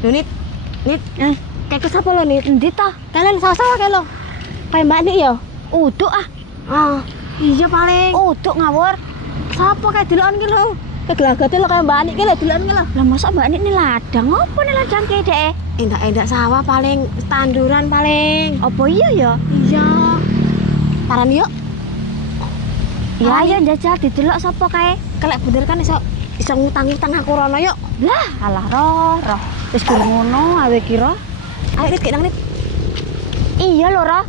Lho Nit. Kayak sapa lho Nit? Endi ta? Kalian sawa-sawa kae lho. Kayak Mbak Nik ya? Uduk ah. Iya paling. Uduk ngawur. Sapa kayak deloken ki lho? Kayak gelagate lho kayak Mbak Nik ki lho deloken ki lho. Lah mosok Mbak Nik ini ladang apa nih ladang ki dek? Endak-endak sawah paling tanduran paling. Apa iya ya? Iya. Paran yuk. Ya ayo jajal didelok sapa kae. Kelek bener kan iso ngutang-ngutang aku rono yuk. Lah, alah roh. Wis durung ngono awe kira. Ayo Nit nang Nit. Iya lho, Roh.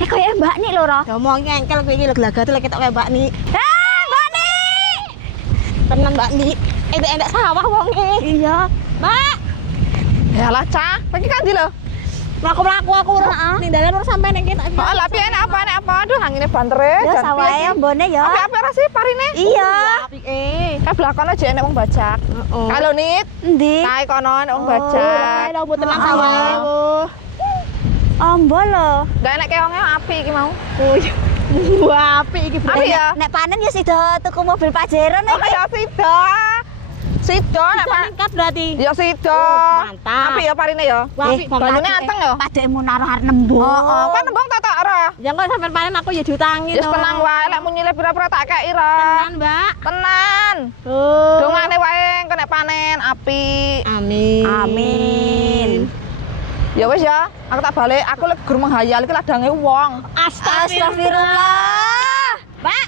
Kaya Mbak Nik lho, Roh. Ngomong ngengkel kowe iki lho gelagate lho ketok kayak Mbak Nik. Mbak Nik. Tenan Mbak Nik. Endak-endak sawah wonge. Iya. Mbak. Ya lah, Cah. Pergi kan lho. Mlaku-mlaku aku ning dalan ora sampe ning ketok. Oh, lah piye enak apa? Aduh, angine banter e. Ya sawahe mbone ya. Apa ora sih parine? Iya. Apike. Kae belakon aja enek wong bajak. Heeh. Kalau Nit, Endi? kae kono enek wong bajak. Lho mboten nang sawah. Ombo lho. Ndak enek keonge api iki mau. Wah, apik iki Api ya? Nek panen ya sida tuku mobil Pajero nek. Oh, ya sida. Sida nek Pak. Meningkat berarti. Ya sida. Mantap. Api ya parine ya. Wah, apik banget. Banyune anteng ya. Padekmu naruh arep nembung. Oh, kan nembung tak ora. Ya kok sampean panen aku ya diutangi Wis tenang wae lek mun nyilih pira-pira tak kei ra. Tenan, Mbak. Tenan. Oh. Dongane wae engko nek panen api. Amin. Amin. Ya wis ya, aku tak balik. Aku lek gur menghayal iki ladange wong. Astagfirullah. Mbak.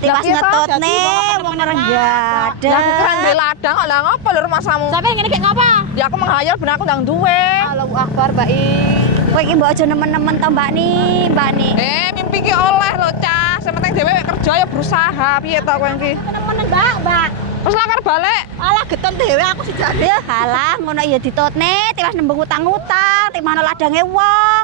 Tiwas piye, Toh? ngetutne wong renggada. Lah aku keren duwe ladang kok lah ngopo lho rumahmu? Sampai ngene kayak ngapa? Ya aku menghayal ben aku ndang duwe. Allahu Akbar, Mbak. Kowe iki mbok aja nemen-nemen to Mbak Nik. Mimpi ki oleh lho, Cah. Sing penting dhewe kerja ya berusaha. Piye to kowe iki? Temen-temen, Mbak. Wis lakar balik. Alah geton dhewe aku sih jane. Ya halah ngono ya ditutne tiwas nembung utang-utang, timano ladange wong.